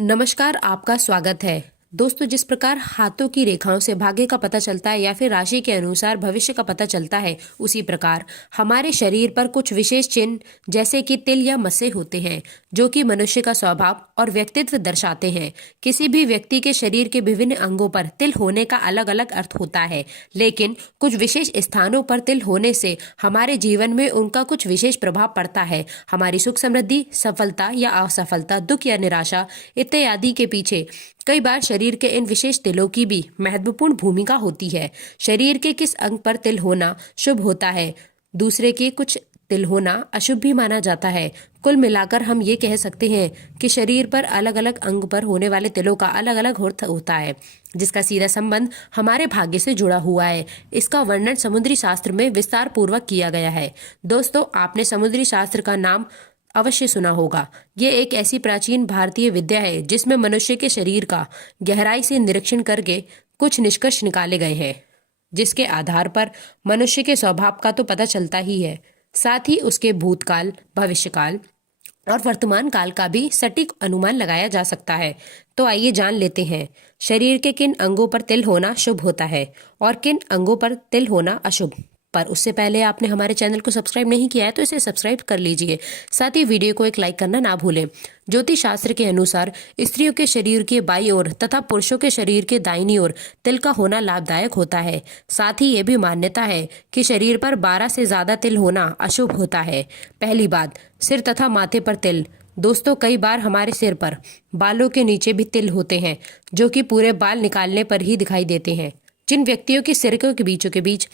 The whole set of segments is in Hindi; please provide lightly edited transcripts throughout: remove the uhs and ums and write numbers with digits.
नमस्कार, आपका स्वागत है। दोस्तों, जिस प्रकार हाथों की रेखाओं से भाग्य का पता चलता है या फिर राशि के अनुसार भविष्य का पता चलता है, उसी प्रकार हमारे शरीर पर कुछ विशेष चिन्ह जैसे कि तिल या मस्से होते हैं, जो कि मनुष्य का स्वभाव और व्यक्तित्व दर्शाते हैं। किसी भी व्यक्ति के शरीर के विभिन्न अंगों पर तिल होने का अलग अलग अर्थ होता है, लेकिन कुछ विशेष स्थानों पर तिल होने से हमारे जीवन में उनका कुछ विशेष प्रभाव पड़ता है। हमारी सुख समृद्धि, सफलता या असफलता, दुख या निराशा इत्यादि के पीछे कई बार शरीर के इन विशेष तिलों की भी महत्वपूर्ण भूमिका होती है। शरीर के किस अंग पर तिल होना शुभ होता है, दूसरे के कुछ तिल होना अशुभ भी माना जाता है। कुल मिलाकर हम ये कह सकते हैं कि शरीर पर अलग अलग अंग पर होने वाले तिलों का अलग अलग होता है, जिसका सीधा संबंध हमारे भाग्य से जुड़ा हुआ है। इसका वर्णन समुद्री शास्त्र में विस्तार पूर्वक किया गया है। दोस्तों, आपने समुद्री शास्त्र का नाम अवश्य सुना होगा। ये एक ऐसी प्राचीन भारतीय विद्या है जिसमें मनुष्य के शरीर का गहराई से निरीक्षण करके कुछ निष्कर्ष निकाले गए हैं, जिसके आधार पर मनुष्य के स्वभाव का तो पता चलता ही है, साथ ही उसके भूतकाल, भविष्यकाल और वर्तमान काल का भी सटीक अनुमान लगाया जा सकता है। तो आइए जान लेते हैं शरीर के किन अंगों पर तिल होना शुभ होता है और किन अंगों पर तिल होना अशुभ। पर उससे पहले आपने हमारे चैनल को सब्सक्राइब नहीं किया है तो इसे सब्सक्राइब कर लीजिए। साथ ही वीडियो को एक लाइक करना ना भूलें। ज्योतिष शास्त्र के अनुसार स्त्रियों के शरीर के बाईं ओर तथा पुरुषों के शरीर के दाहिनी ओर तिल का होना लाभदायक होता है। साथ ही ये भी मान्यता है कि शरीर पर 12 से ज्यादा तिल होना अशुभ होता है। पहली बात, सिर तथा माथे पर तिल। दोस्तों, कई बार हमारे सिर पर बालों के नीचे भी तिल होते हैं, जो कि पूरे बाल निकालने पर ही दिखाई देते हैं। जिन व्यक्तियों के सिर के बीचों के बीच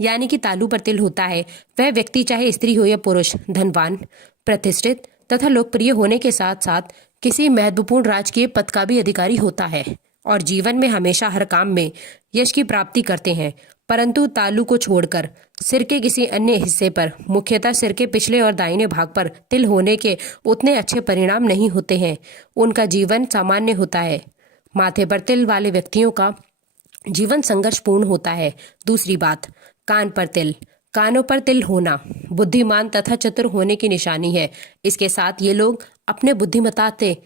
यानी कि तालू पर तिल होता है, वह व्यक्ति चाहे स्त्री हो या पुरुष, धनवान, प्रतिष्ठित तथा लोकप्रिय होने के साथ साथ किसी महत्वपूर्ण राजकीय पद का भी अधिकारी होता है और जीवन में हमेशा हर काम में यश की प्राप्ति करते हैं। परंतु तालू को छोड़कर सिर के किसी अन्य हिस्से पर, मुख्यतः सिर के पिछले और दाहिने भाग पर तिल होने के उतने अच्छे परिणाम नहीं होते हैं। उनका जीवन सामान्य होता है। माथे पर तिल वाले व्यक्तियों का जीवन संघर्षपूर्ण होता है। दूसरी बात, कान पर तिल। कानों पर तिल होना बुद्धिमान तथा चतुर होने की निशानी है। इसके साथ ये लोग अपने बुद्धिमत्ता से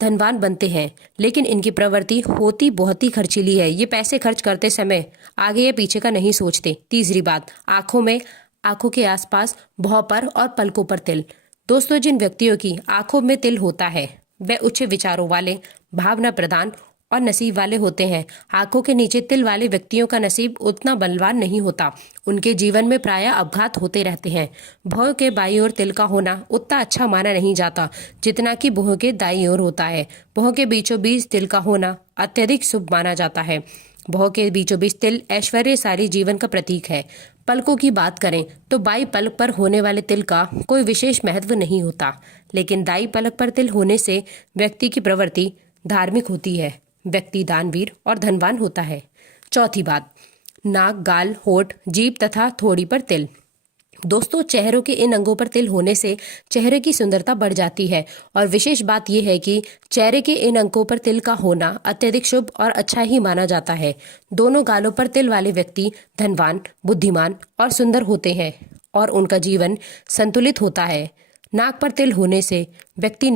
धनवान बनते हैं, लेकिन इनकी प्रवृत्ति होती बहुत ही खर्चीली है। ये पैसे खर्च करते समय आगे या पीछे का नहीं सोचते। तीसरी बात, आंखों के आसपास, भौं पर और पलकों पर तिल। दोस्तों, जिन व्यक्तियों की आंखों में तिल होता है वे उच्च विचारों वाले, भावना प्रधान और नसीब वाले होते हैं। आंखों के नीचे तिल वाले व्यक्तियों का नसीब उतना बलवान नहीं होता। उनके जीवन में प्रायः अपघात होते रहते हैं। भौं के बाईं ओर तिल का होना उतना अच्छा माना नहीं जाता जितना कि भौं के दाईं ओर होता है। भौं के बीचों बीच तिल का होना अत्यधिक शुभ माना जाता है। भौं के बीचों बीच तिल ऐश्वर्यशाली जीवन का प्रतीक है। पलकों की बात करें तो बाई पलक पर होने वाले तिल का कोई विशेष महत्व नहीं होता, लेकिन दाई पलक पर तिल होने से व्यक्ति की प्रवृत्ति धार्मिक होती है। व्यक्ति दानवीर और धनवान होता है। चौथी बात, नाक, गाल, होठ, जीभ तथा थोड़ी पर तिल। दोस्तों, चेहरों के इन अंगों पर तिल होने से चेहरे की सुंदरता बढ़ जाती है और विशेष बात यह है कि चेहरे के इन अंगों पर तिल का होना अत्यधिक शुभ और अच्छा ही माना जाता है। दोनों गालों पर तिल वाले व्यक्ति धनवान, बुद्धिमान और सुंदर होते हैं और उनका जीवन संतुलित होता है। नाक पर तिल होने से व्यक्ति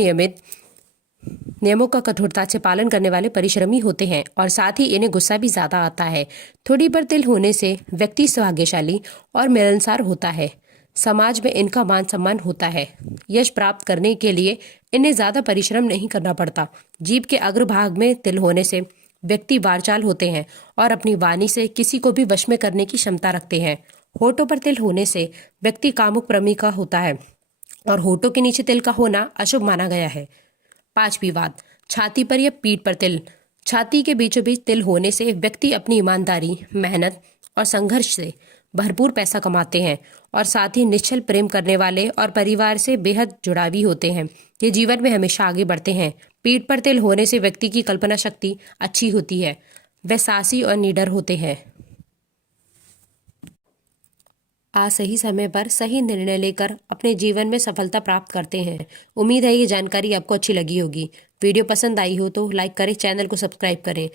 नियमों का कठोरता से पालन करने वाले परिश्रमी होते हैं और साथ ही इन्हें गुस्सा भी ज्यादा आता है। थोड़ी पर तिल होने से व्यक्ति सौभाग्यशाली और मिलनसार होता है। समाज में इनका मान सम्मान होता है। यश प्राप्त करने के लिए इन्हें ज्यादा परिश्रम नहीं करना पड़ता। जीभ के अग्रभाग में तिल होने से व्यक्ति वाचाल होते हैं और अपनी वाणी से किसी को भी वश में करने की क्षमता रखते हैं। होठों पर तिल होने से व्यक्ति कामुक प्रेमी का होता है और होठों के नीचे तिल का होना अशुभ माना गया है। पांचवी बात, छाती पर या पीठ पर तिल। छाती के बीचों बीच तिल होने से व्यक्ति अपनी ईमानदारी, मेहनत और संघर्ष से भरपूर पैसा कमाते हैं और साथ ही निश्चल प्रेम करने वाले और परिवार से बेहद जुड़ावी होते हैं। ये जीवन में हमेशा आगे बढ़ते हैं। पीठ पर तिल होने से व्यक्ति की कल्पना शक्ति अच्छी होती है। वे साहसी और निडर होते हैं। आज सही समय पर सही निर्णय लेकर अपने जीवन में सफलता प्राप्त करते हैं। उम्मीद है ये जानकारी आपको अच्छी लगी होगी। वीडियो पसंद आई हो तो लाइक करें, चैनल को सब्सक्राइब करें।